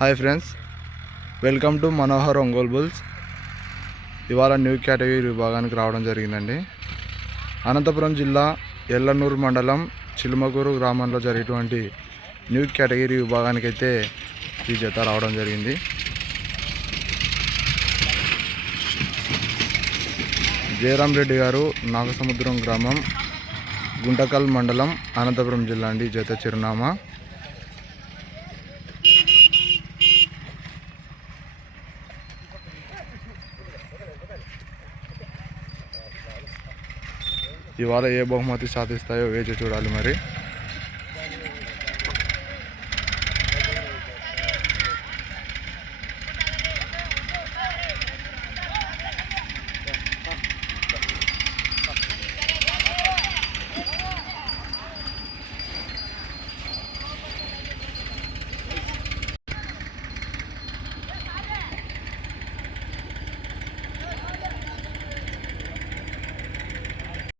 Hi friends, welcome to Manohar Ongole bulls. ఇవాళ new category విభాగానికి రావడం జరిగిందండి. అనంతపురం జిల్లా ఎల్లనూరు మండలం చిలుమకూరు గ్రామంలో జరిగేటువంటి న్యూ కేటగిరీ విభాగానికి అయితే ఈ జత రావడం జరిగింది. జయరాం రెడ్డి గారు, నాగసముద్రం గ్రామం, గుంటకల్ మండలం, అనంతపురం జిల్లా అండి. ఈ జత చిరునామా. ఇవాళ ఏ బహుమతి సాధిస్తాయో వేచి చూడాలి మరి.